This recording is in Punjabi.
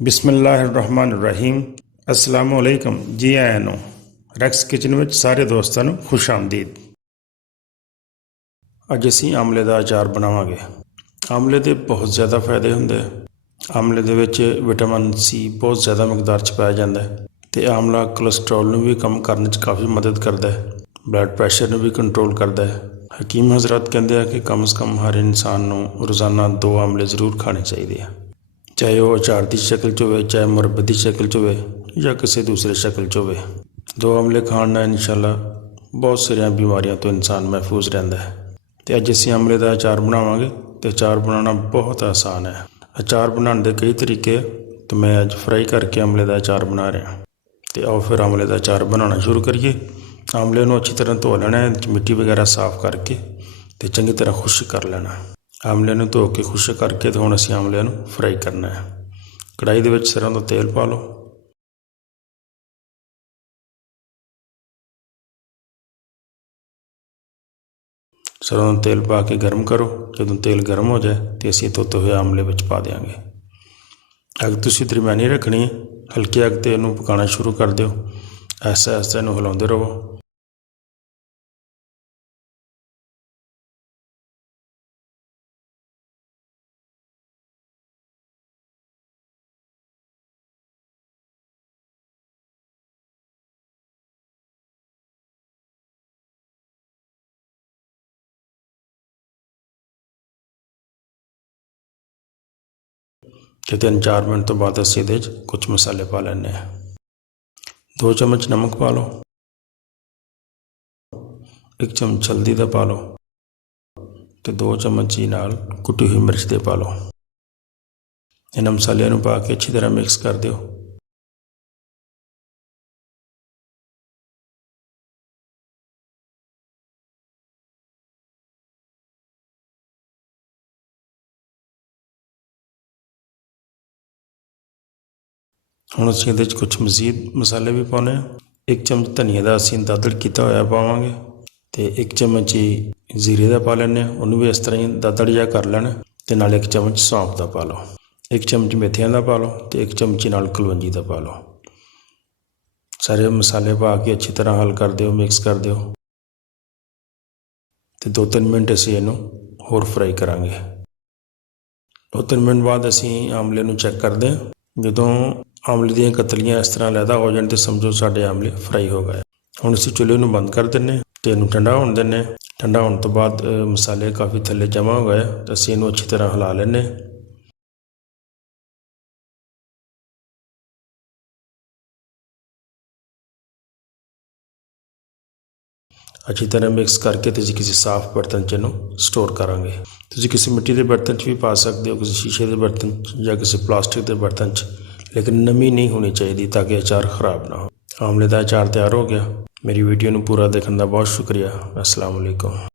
ਬਿਸਮਿਲ੍ਲਾਹਿਰਰਹਿਮਾਨਿਰਰਹੀਮ। अस्सलाम वालेकुम। जी आया ਨੂੰ ਰੈਕਸ ਕਿਚਨ ਵਿੱਚ ਸਾਰੇ ਦੋਸਤਾਂ ਨੂੰ ਖੁਸ਼ ਆਮਦੀਦ। ਅੱਜ ਅਸੀਂ ਆਮਲੇ ਦਾ ਅਚਾਰ ਬਣਾਵਾਂਗੇ। ਆਮਲੇ ਦੇ ਬਹੁਤ ਜ਼ਿਆਦਾ ਫਾਇਦੇ ਹੁੰਦੇ ਆ। ਆਮਲੇ ਦੇ ਵਿੱਚ ਵਿਟਾਮਿਨ ਸੀ ਬਹੁਤ ਜ਼ਿਆਦਾ ਮਿਕਦਾਰ 'ਚ ਪਾਇਆ ਜਾਂਦਾ ਹੈ ਅਤੇ ਆਮਲਾ ਕੋਲੈਸਟਰੋਲ ਨੂੰ ਵੀ ਕਮ ਕਰਨ 'ਚ ਕਾਫੀ ਮਦਦ ਕਰਦਾ ਹੈ, ਬਲੱਡ ਪ੍ਰੈਸ਼ਰ ਨੂੰ ਵੀ ਕੰਟਰੋਲ ਕਰਦਾ ਹੈ। ਹਕੀਮ ਹਜ਼ਰਤ ਕਹਿੰਦੇ ਆ ਕਿ ਕਮ ਸੇ ਕਮ ਹਰ ਇਨਸਾਨ ਨੂੰ ਰੋਜ਼ਾਨਾ 2 ਆਮਲੇ ਜ਼ਰੂਰ ਖਾਣੇ ਚਾਹੀਦੇ ਆ, ਚਾਹੇ ਉਹ ਅਚਾਰ ਦੀ ਸ਼ਕਲ 'ਚ ਹੋਵੇ, ਚਾਹੇ ਮੁਰੱਬੇ ਦੀ ਸ਼ਕਲ 'ਚ ਹੋਵੇ ਜਾਂ ਕਿਸੇ ਦੂਸਰੇ ਸ਼ਕਲ 'ਚ ਹੋਵੇ। 2 ਆਮਲੇ ਖਾਣ ਨਾਲ ਇਨਸ਼ਾਅੱਲਾ ਬਹੁਤ ਸਾਰੀਆਂ ਬਿਮਾਰੀਆਂ ਤੋਂ ਇਨਸਾਨ ਮਹਿਫੂਜ਼ ਰਹਿੰਦਾ ਹੈ। ਅਤੇ ਅੱਜ ਅਸੀਂ ਆਮਲੇ ਦਾ ਅਚਾਰ ਬਣਾਵਾਂਗੇ ਅਤੇ ਅਚਾਰ ਬਣਾਉਣਾ ਬਹੁਤ ਆਸਾਨ ਹੈ। ਅਚਾਰ ਬਣਾਉਣ ਦੇ ਕਈ ਤਰੀਕੇ ਅਤੇ ਮੈਂ ਅੱਜ ਫਰਾਈ ਕਰਕੇ ਆਮਲੇ ਦਾ ਅਚਾਰ ਬਣਾ ਰਿਹਾ। ਅਤੇ ਆਓ ਫਿਰ ਆਮਲੇ ਦਾ ਅਚਾਰ ਬਣਾਉਣਾ ਸ਼ੁਰੂ ਕਰੀਏ। ਆਮਲੇ ਨੂੰ ਅੱਛੀ ਤਰ੍ਹਾਂ ਧੋ ਲੈਣਾ ਹੈ, ਮਿੱਟੀ ਵਗੈਰਾ ਸਾਫ਼ ਕਰਕੇ ਅਤੇ ਚੰਗੀ ਤਰ੍ਹਾਂ ਖੁਸ਼ਕ ਕਰ ਲੈਣਾ। ਆਮਲੇ ਨੂੰ ਧੋ ਕੇ ਖੁਸ਼ਕ ਕਰਕੇ ਅਤੇ ਹੁਣ ਅਸੀਂ ਆਮਲੇ ਨੂੰ ਫਰਾਈ ਕਰਨਾ ਹੈ। ਕੜਾਹੀ ਦੇ ਵਿੱਚ ਸਰ੍ਹੋਂ ਦਾ ਤੇਲ ਪਾ ਲਓ। ਸਰ੍ਹੋਂ ਦਾ ਤੇਲ ਪਾ ਕੇ ਗਰਮ ਕਰੋ। ਜਦੋਂ ਤੇਲ ਗਰਮ ਹੋ ਜਾਏ ਤਾਂ ਅਸੀਂ ਧੋਤੇ ਹੋਏ ਆਮਲੇ ਵਿੱਚ ਪਾ ਦਿਆਂਗੇ। ਅੱਗ ਤੁਸੀਂ ਦਰਮਿਆਨੀ ਰੱਖਣੀ ਹੈ, ਹਲਕੀ ਅੱਗ 'ਤੇ ਇਹਨੂੰ ਪਕਾਉਣਾ ਸ਼ੁਰੂ ਕਰ ਦਿਓ। ਐਸਾ ਐਸਾ ਇਹਨੂੰ ਹਿਲਾਉਂਦੇ ਰਹੋ। ਅਤੇ 3-4 ਮਿੰਟ ਤੋਂ ਬਾਅਦ ਅਸੀਂ ਇਹਦੇ 'ਚ ਕੁਛ ਮਸਾਲੇ ਪਾ ਲੈਂਦੇ ਹਾਂ। 2 ਚਮਚ ਨਮਕ ਪਾ ਲਓ, 1 ਚਮਚ ਹਲਦੀ ਦਾ ਪਾ ਲਓ ਅਤੇ 2 ਚਮਚ ਹੀ ਨਾਲ ਕੁੱਟੀ ਹੋਈ ਮਿਰਚ ਦੇ ਪਾ ਲਓ। ਇਹਨਾਂ ਮਸਾਲਿਆਂ ਨੂੰ ਪਾ ਕੇ ਅੱਛੀ ਤਰ੍ਹਾਂ ਮਿਕਸ ਕਰ ਦਿਓ। ਹੁਣ ਅਸੀਂ ਇਹਦੇ 'ਚ ਕੁਛ ਮਜ਼ੀਦ ਮਸਾਲੇ ਵੀ ਪਾਉਣੇ ਆ। 1 ਚਮਚ ਧਨੀਏ ਦਾ ਅਸੀਂ ਦਾਦੜ ਕੀਤਾ ਹੋਇਆ ਪਾਵਾਂਗੇ ਅਤੇ 1 ਚਮਚ ਹੀ ਜ਼ੀਰੇ ਦਾ ਪਾ ਲੈਂਦੇ ਹਾਂ, ਉਹਨੂੰ ਵੀ ਇਸ ਤਰ੍ਹਾਂ ਹੀ ਦਾਦੜ ਜਿਹਾ ਕਰ ਲੈਣਾ। ਅਤੇ ਨਾਲ 1 ਚਮਚ ਸੌਂਫ ਦਾ ਪਾ ਲਓ, 1 ਚਮਚ ਮੇਥਿਆਂ ਦਾ ਪਾ ਲਓ ਅਤੇ 1 ਚਮਚ ਨਾਲ ਕਲਵੰਜੀ ਦਾ ਪਾ ਲਓ। ਸਾਰੇ ਮਸਾਲੇ ਪਾ ਕੇ ਅੱਛੀ ਤਰ੍ਹਾਂ ਹੱਲ ਕਰ ਦਿਓ, ਮਿਕਸ ਕਰ ਦਿਓ ਅਤੇ 2-3 ਮਿੰਟ ਅਸੀਂ ਇਹਨੂੰ ਹੋਰ ਫਰਾਈ ਕਰਾਂਗੇ। 2-3 ਮਿੰਟ ਬਾਅਦ ਅਸੀਂ ਆਮਲੇ ਨੂੰ ਚੈੱਕ ਕਰਦੇ ਹਾਂ। ਜਦੋਂ ਆਮਲੇ ਦੀਆਂ ਕਤਲੀਆਂ ਇਸ ਤਰ੍ਹਾਂ ਲੈਦਾ ਹੋ ਜਾਣ ਤਾਂ ਸਮਝੋ ਸਾਡੇ ਆਮਲੇ ਫਰਾਈ ਹੋ ਗਏ। ਹੁਣ ਅਸੀਂ ਚੁੱਲ੍ਹੇ ਨੂੰ ਬੰਦ ਕਰ ਦਿੰਦੇ ਹਾਂ ਅਤੇ ਇਹਨੂੰ ਠੰਡਾ ਹੋਣ ਦਿੰਦੇ ਹਾਂ। ਠੰਡਾ ਹੋਣ ਤੋਂ ਬਾਅਦ ਮਸਾਲੇ ਕਾਫੀ ਥੱਲੇ ਜਮ੍ਹਾਂ ਹੋ ਗਏ ਤਾਂ ਅਸੀਂ ਇਹਨੂੰ ਅੱਛੀ ਤਰ੍ਹਾਂ ਹਿਲਾ ਲੈਂਦੇ ਹਾਂ। ਅੱਛੀ ਤਰ੍ਹਾਂ ਮਿਕਸ ਕਰਕੇ ਅਤੇ ਅਸੀਂ ਕਿਸੇ ਸਾਫ਼ ਬਰਤਨ 'ਚ ਇਹਨੂੰ ਸਟੋਰ ਕਰਾਂਗੇ। ਤੁਸੀਂ ਕਿਸੇ ਮਿੱਟੀ ਦੇ ਬਰਤਨ 'ਚ ਵੀ ਪਾ ਸਕਦੇ ਹੋ, ਕਿਸੇ ਸ਼ੀਸ਼ੇ ਦੇ ਬਰਤਨ 'ਚ ਜਾਂ ਕਿਸੇ ਪਲਾਸਟਿਕ ਦੇ ਬਰਤਨ 'ਚ, ਲੇਕਿਨ ਨਮੀ ਨਹੀਂ ਹੋਣੀ ਚਾਹੀਦੀ ਤਾਂ ਕਿ ਅਚਾਰ ਖ਼ਰਾਬ ਨਾ ਹੋ। ਆਮਲੇ ਦਾ ਅਚਾਰ ਤਿਆਰ ਹੋ ਗਿਆ। ਮੇਰੀ ਵੀਡੀਓ ਨੂੰ ਪੂਰਾ ਦੇਖਣ ਦਾ ਬਹੁਤ ਸ਼ੁਕਰੀਆ। अस्सलाम वालेकुम।